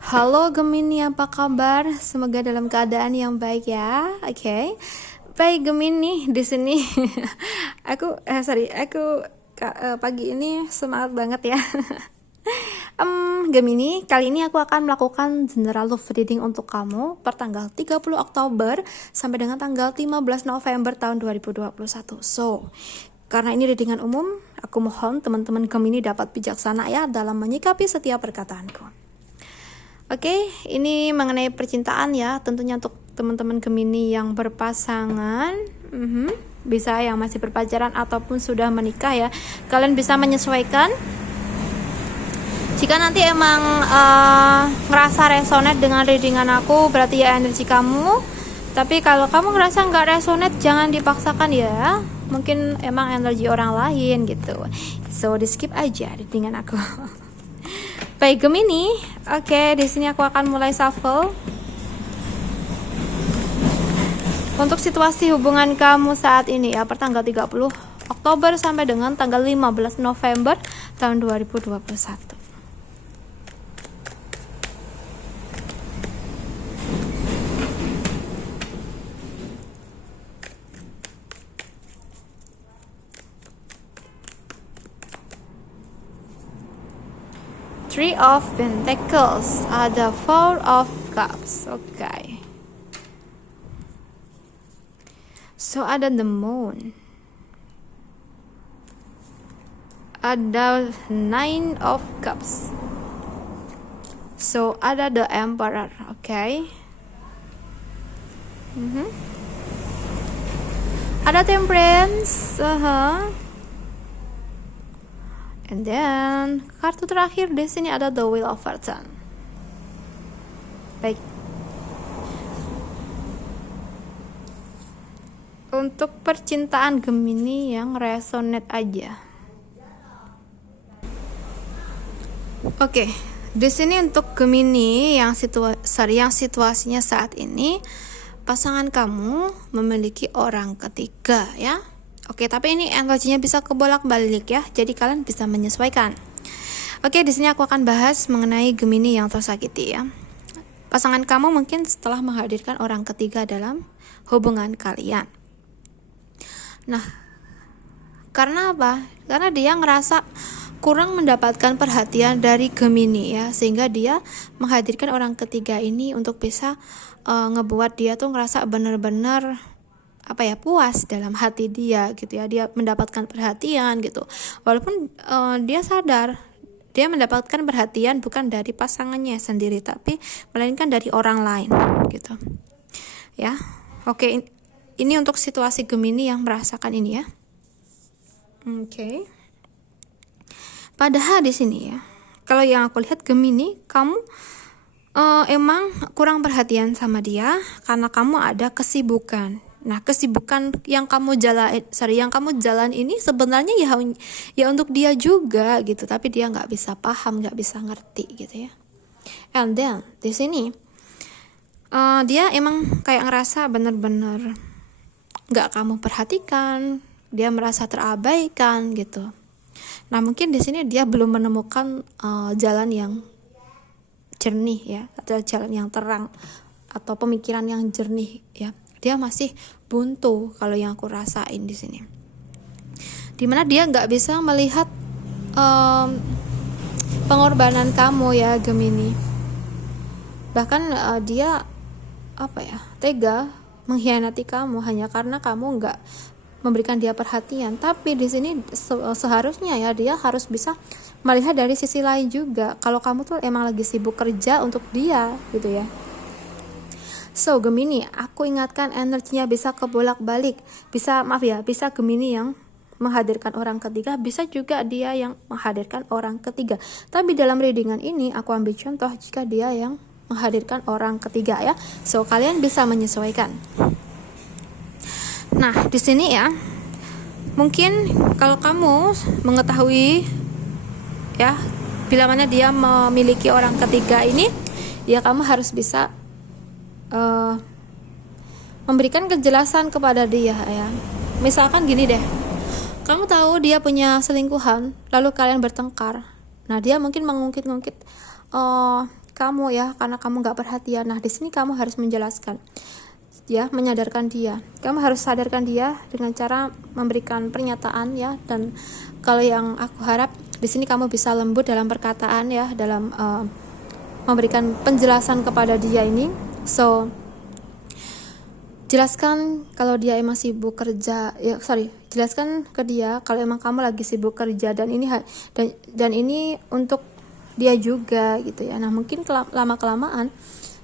Halo Gemini, apa kabar? Semoga dalam keadaan yang baik ya. Oke. Baik Gemini, di sini pagi ini semangat banget ya. Gemini, kali ini aku akan melakukan general love reading untuk kamu per tanggal 30 Oktober sampai dengan tanggal 15 November tahun 2021. So, karena ini readingan umum, aku mohon teman-teman Gemini dapat bijaksana ya dalam menyikapi setiap perkataanku. Oke, ini mengenai percintaan ya, tentunya untuk teman-teman Gemini yang berpasangan, bisa yang masih berpacaran ataupun sudah menikah ya, kalian bisa menyesuaikan. Jika nanti emang ngerasa resonate dengan readingan aku, berarti ya energi kamu. Tapi kalau kamu ngerasa nggak resonate, jangan dipaksakan ya. Mungkin emang energi orang lain gitu. So di skip aja readingan aku. Baik Gemini, oke, di sini aku akan mulai shuffle. Untuk situasi hubungan kamu saat ini ya, per tanggal 30 Oktober sampai dengan tanggal 15 November tahun 2021. Three of Pentacles, ada Four of Cups, okay. So ada the Moon, ada Nine of Cups, so ada the Emperor, okay. Ada Temperance, and then kartu terakhir di sini ada the Wheel of Fortune. Baik. Untuk percintaan Gemini yang resonate aja. Oke, di sini untuk Gemini yang situasinya saat ini, pasangan kamu memiliki orang ketiga ya. Oke, tapi ini energinya bisa kebolak-balik ya, jadi kalian bisa menyesuaikan. Oke, di sini aku akan bahas mengenai Gemini yang tersakiti ya. Pasangan kamu mungkin setelah menghadirkan orang ketiga dalam hubungan kalian. Nah, karena apa? Karena dia ngerasa kurang mendapatkan perhatian dari Gemini ya, sehingga dia menghadirkan orang ketiga ini untuk bisa ngebuat dia tuh ngerasa benar-benar puas dalam hati dia gitu ya, dia mendapatkan perhatian gitu, walaupun dia sadar dia mendapatkan perhatian bukan dari pasangannya sendiri, tapi melainkan dari orang lain gitu ya. Oke, ini untuk situasi Gemini yang merasakan ini ya. Oke. Padahal di sini ya, kalau yang aku lihat Gemini, kamu emang kurang perhatian sama dia karena kamu ada kesibukan. Nah, kesibukan yang kamu jalan ini sebenarnya ya untuk dia juga gitu, tapi dia nggak bisa paham, nggak bisa ngerti gitu ya. And then di sini dia emang kayak ngerasa bener-bener nggak kamu perhatikan, dia merasa terabaikan gitu. Nah, mungkin di sini dia belum menemukan jalan yang jernih ya, atau jalan yang terang atau pemikiran yang jernih ya. Dia masih buntu kalau yang aku rasain di sini. Dimana dia nggak bisa melihat pengorbanan kamu ya Gemini. Bahkan dia tega mengkhianati kamu hanya karena kamu nggak memberikan dia perhatian. Tapi di sini seharusnya ya dia harus bisa melihat dari sisi lain juga. Kalau kamu tuh emang lagi sibuk kerja untuk dia gitu ya. So Gemini, aku ingatkan energinya bisa kebolak-balik. Bisa Gemini yang menghadirkan orang ketiga, bisa juga dia yang menghadirkan orang ketiga. Tapi dalam readingan ini aku ambil contoh jika dia yang menghadirkan orang ketiga ya. So kalian bisa menyesuaikan. Nah, di sini ya, mungkin kalau kamu mengetahui ya bila mana dia memiliki orang ketiga ini, ya kamu harus bisa memberikan kejelasan kepada dia ya. Misalkan gini deh, kamu tahu dia punya selingkuhan, lalu kalian bertengkar. Nah, dia mungkin mengungkit-ungkit kamu ya, karena kamu nggak perhatian. Nah, di sini kamu harus menjelaskan, ya, menyadarkan dia. Kamu harus sadarkan dia dengan cara memberikan pernyataan ya. Dan kalau yang aku harap di sini kamu bisa lembut dalam perkataan ya, dalam memberikan penjelasan kepada dia ini. So, jelaskan kalau dia emang sibuk kerja, jelaskan ke dia kalau emang kamu lagi sibuk kerja, dan ini untuk dia juga gitu ya. Nah, mungkin lama-kelamaan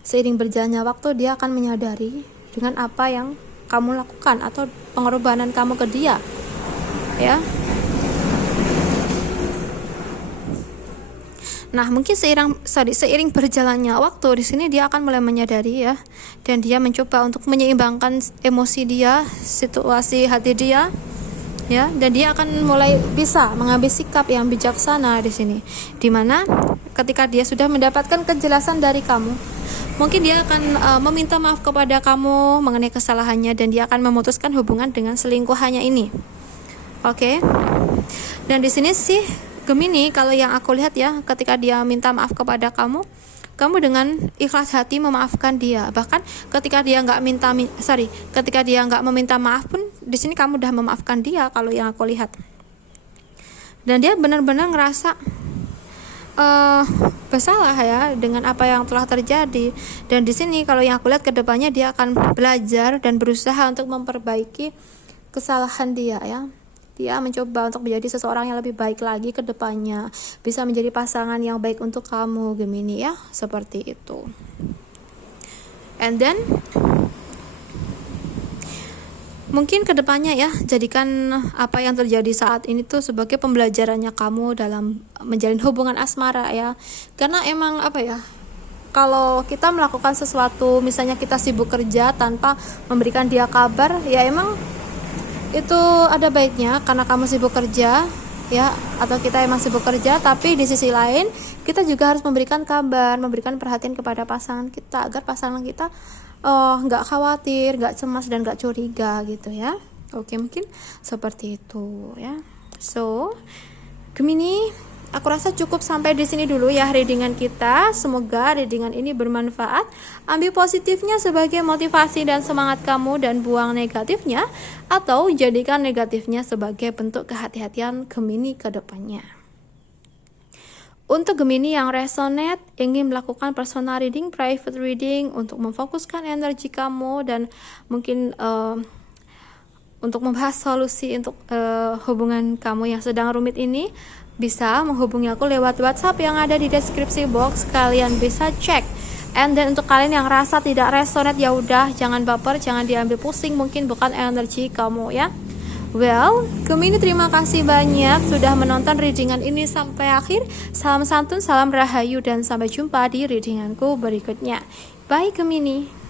seiring berjalannya waktu dia akan menyadari dengan apa yang kamu lakukan atau pengorbanan kamu ke dia, ya. Nah, mungkin seiring berjalannya waktu di sini dia akan mulai menyadari ya, dan dia mencoba untuk menyeimbangkan emosi dia, situasi hati dia, ya, dan dia akan mulai bisa mengambil sikap yang bijaksana di sini. Dimana ketika dia sudah mendapatkan kejelasan dari kamu, mungkin dia akan meminta maaf kepada kamu mengenai kesalahannya, dan dia akan memutuskan hubungan dengan selingkuhannya ini. Oke. Dan di sini sih Gemini, kalau yang aku lihat ya, ketika dia minta maaf kepada kamu dengan ikhlas hati memaafkan dia. Bahkan ketika dia nggak meminta maaf pun, di sini kamu udah memaafkan dia kalau yang aku lihat. Dan dia benar-benar ngerasa bersalah ya dengan apa yang telah terjadi. Dan di sini kalau yang aku lihat kedepannya dia akan belajar dan berusaha untuk memperbaiki kesalahan dia ya. Dia mencoba untuk menjadi seseorang yang lebih baik lagi ke depannya, bisa menjadi pasangan yang baik untuk kamu, Gemini ya, seperti itu. And then mungkin ke depannya ya, jadikan apa yang terjadi saat ini tuh sebagai pembelajarannya kamu dalam menjalin hubungan asmara ya. Karena emang kalau kita melakukan sesuatu, misalnya kita sibuk kerja tanpa memberikan dia kabar, ya emang itu ada baiknya karena kamu sibuk kerja ya, atau kita emang sibuk kerja, tapi di sisi lain kita juga harus memberikan kabar, memberikan perhatian kepada pasangan kita agar pasangan kita nggak khawatir, nggak cemas, dan nggak curiga gitu ya. Oke, mungkin seperti itu ya. So, Gemini, aku rasa cukup sampai di sini dulu ya readingan kita. Semoga readingan ini bermanfaat. Ambil positifnya sebagai motivasi dan semangat kamu, dan buang negatifnya atau jadikan negatifnya sebagai bentuk kehati-hatian Gemini ke depannya. Untuk Gemini yang resonate, ingin melakukan personal reading, private reading untuk memfokuskan energi kamu dan mungkin untuk membahas solusi untuk hubungan kamu yang sedang rumit ini, bisa menghubungi aku lewat WhatsApp yang ada di deskripsi box. Kalian bisa cek. And then untuk kalian yang rasa tidak resonate, ya udah, jangan baper, jangan diambil pusing, mungkin bukan energi kamu ya. Well, Gemini, terima kasih banyak sudah menonton readingan ini sampai akhir. Salam santun, salam rahayu, dan sampai jumpa di readinganku berikutnya. Bye Gemini.